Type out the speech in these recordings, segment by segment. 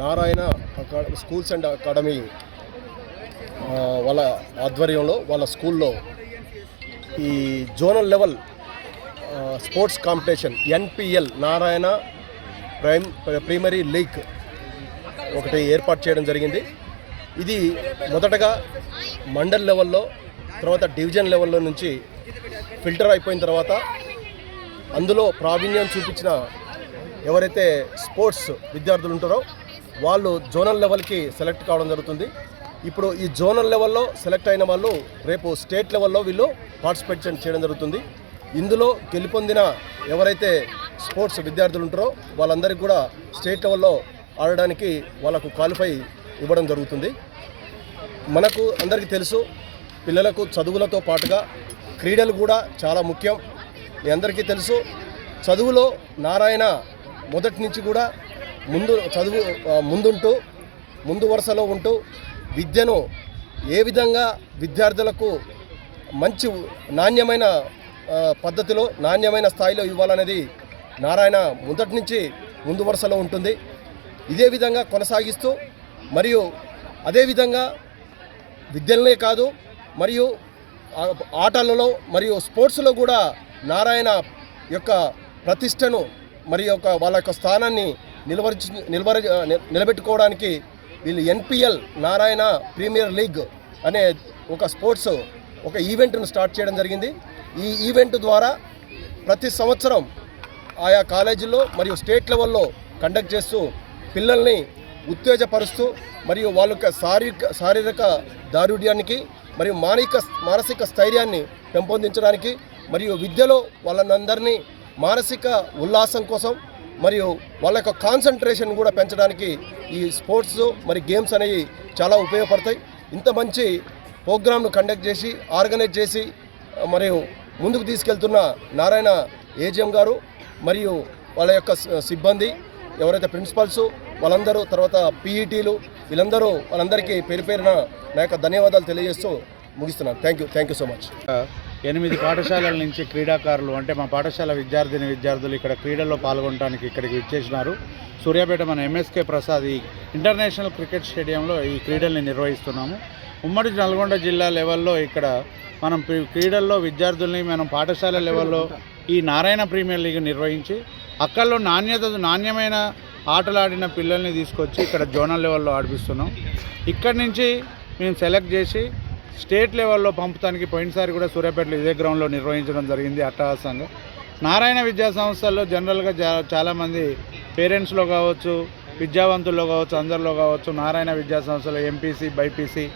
Narayana schools and academy వాళ్ళ ఆధ్వర్యంలో వాళ్ళ స్కూల్లో ఈ zonal level sports competition NPL Narayana primary league ఒకటి ఏర్పాటు చేయడం జరిగింది. ఇది మొదటగా మండల్ లెవెల్లో, తర్వాత డివిజన్ లెవెల్లో నుంచి ఫిల్టర్ అయిపోయిన తర్వాత అందులో ప్రావీణ్యం చూపించిన ఎవరైతే స్పోర్ట్స్ విద్యార్థులు ఉంటారో వాళ్ళు జోనల్ లెవెల్కి సెలెక్ట్ కావడం జరుగుతుంది. ఇప్పుడు ఈ జోనల్ లెవెల్లో సెలెక్ట్ అయిన వాళ్ళు రేపు స్టేట్ లెవెల్లో వీళ్ళు పార్టిసిపేట్ చేయడం జరుగుతుంది. ఇందులో గెలుపొందిన ఎవరైతే స్పోర్ట్స్ విద్యార్థులు ఉంటారో వాళ్ళందరికీ కూడా స్టేట్ లెవెల్లో ఆడడానికి వాళ్ళకు క్వాలిఫై ఇవ్వడం జరుగుతుంది. మనకు అందరికీ తెలుసు, పిల్లలకు చదువులతో పాటుగా క్రీడలు కూడా చాలా ముఖ్యం. మీ అందరికీ తెలుసు, చదువులో నారాయణ మొదటి నుంచి కూడా ముందు వరుసలో ఉంటూ విద్యను ఏ విధంగా విద్యార్థులకు మంచి నాణ్యమైన పద్ధతిలో నాణ్యమైన స్థాయిలో ఇవ్వాలనేది నారాయణ మొదటి నుంచి ముందు వరుసలో ఉంటుంది. ఇదే విధంగా కొనసాగిస్తూ మరియు అదేవిధంగా విద్యలనే కాదు మరియు ఆటలలో మరియు స్పోర్ట్స్లో కూడా నారాయణ యొక్క ప్రతిష్టను మరియు వాళ్ళ యొక్క స్థానాన్ని నిలబెట్టుకోవడానికి వీళ్ళు ఎన్పిఎల్ నారాయణ ప్రీమియర్ లీగ్ అనే ఒక స్పోర్ట్స్ ఒక ఈవెంట్ను స్టార్ట్ చేయడం జరిగింది. ఈ ఈవెంట్ ద్వారా ప్రతి సంవత్సరం ఆయా కాలేజీల్లో మరియు స్టేట్ లెవెల్లో కండక్ట్ చేస్తూ పిల్లల్ని ఉత్తేజపరుస్తూ మరియు వాళ్ళ శారీరక దారుఢ్యానికి మరియు మానసిక స్థైర్యాన్ని పెంపొందించడానికి మరియు విద్యలో వాళ్ళందరినీ మానసిక ఉల్లాసం కోసం మరియు వాళ్ళ యొక్క కాన్సన్ట్రేషన్ కూడా పెంచడానికి ఈ స్పోర్ట్స్ మరి గేమ్స్ అనేవి చాలా ఉపయోగపడతాయి. ఇంత మంచి ప్రోగ్రామ్ను కండక్ట్ చేసి ఆర్గనైజ్ చేసి మరియు ముందుకు తీసుకెళ్తున్న నారాయణ ఏజిఎం గారు మరియు వాళ్ళ యొక్క సిబ్బంది ఎవరైతే ప్రిన్సిపల్స్ వాళ్ళందరూ, తర్వాత పీఈటీలు వాళ్ళందరికీ పేరున నా యొక్క ధన్యవాదాలు తెలియజేస్తూ ముగిస్తున్నాను. Thank you so much. 8 పాఠశాలల నుంచి క్రీడాకారులు అంటే మా పాఠశాల విద్యార్థులు ఇక్కడ క్రీడల్లో పాల్గొనడానికి ఇక్కడికి విచ్చేసినారు. సూర్యాపేట మన ఎంఎస్కే ప్రసాద్ ఇంటర్నేషనల్ క్రికెట్ స్టేడియంలో ఈ క్రీడల్ని నిర్వహిస్తున్నాము. ఉమ్మడి నల్గొండ జిల్లా లెవెల్లో ఇక్కడ మనం క్రీడల్లో విద్యార్థుల్ని మనం పాఠశాల లెవెల్లో ఈ నారాయణ ప్రీమియర్ లీగ్ నిర్వహించి అక్కల్లో నాణ్యమైన ఆటలాడిన పిల్లల్ని తీసుకొచ్చి ఇక్కడ జోనల్ లెవెల్లో ఆడిపిస్తున్నాం. ఇక్కడి నుంచి మేము సెలెక్ట్ చేసి స్టేట్ లెవెల్లో పంపడానికి పోయినసారి కూడా సూర్యాపేటలో ఇదే గ్రౌండ్లో నిర్వహించడం జరిగింది అట్టహాసంగా. నారాయణ విద్యా సంస్థల్లో జనరల్గా చాలామంది పేరెంట్స్లో కావచ్చు, విద్యావంతుల్లో కావచ్చు, అందరిలో కావచ్చు నారాయణ విద్యా సంస్థలో ఎంపీసీ బైపీసీ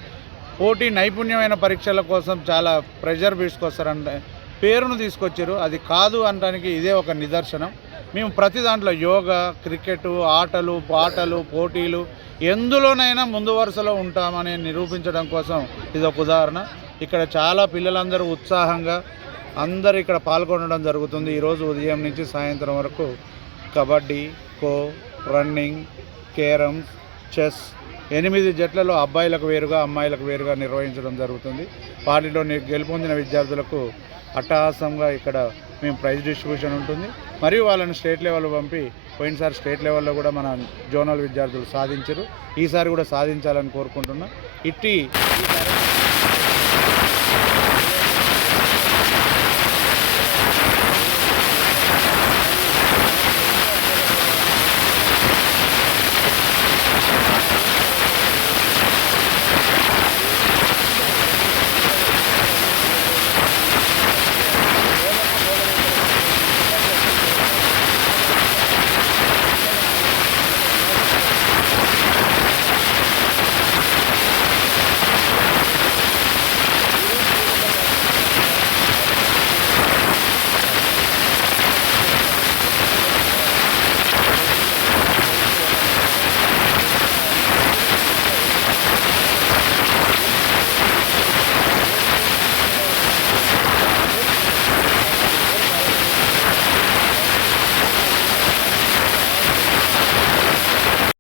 పోటీ నైపుణ్యమైన పరీక్షల కోసం చాలా ప్రెషర్ తీసుకొస్తారంటే పేరును తీసుకొచ్చారు. అది కాదు అనడానికి ఇదే ఒక నిదర్శనం. మేము ప్రతి దాంట్లో యోగా, క్రికెట్, ఆటలు, పాటలు, పోటీలు ఎందులోనైనా ముందు వరుసలో ఉంటామని నిరూపించడం కోసం ఇది ఒక ఉదాహరణ. ఇక్కడ చాలా పిల్లలందరూ ఉత్సాహంగా అందరూ ఇక్కడ పాల్గొనడం జరుగుతుంది. ఈరోజు ఉదయం నుంచి సాయంత్రం వరకు kabaddi, kho, running, carroms, chess 8 జట్లలో అబ్బాయిలకు వేరుగా అమ్మాయిలకు వేరుగా నిర్వహించడం జరుగుతుంది. వాటిలో గెలుపొందిన విద్యార్థులకు అట్టహాసంగా ఇక్కడ మేము ప్రైజ్ డిస్ట్రిబ్యూషన్ ఉంటుంది. మరియు వాళ్ళని స్టేట్ లెవెల్ పంపి పోయినసారి స్టేట్ లెవెల్లో కూడా మన జోనల్ విద్యార్థులు సాధించారు. ఈసారి కూడా సాధించాలని కోరుకుంటున్నాం. ఈ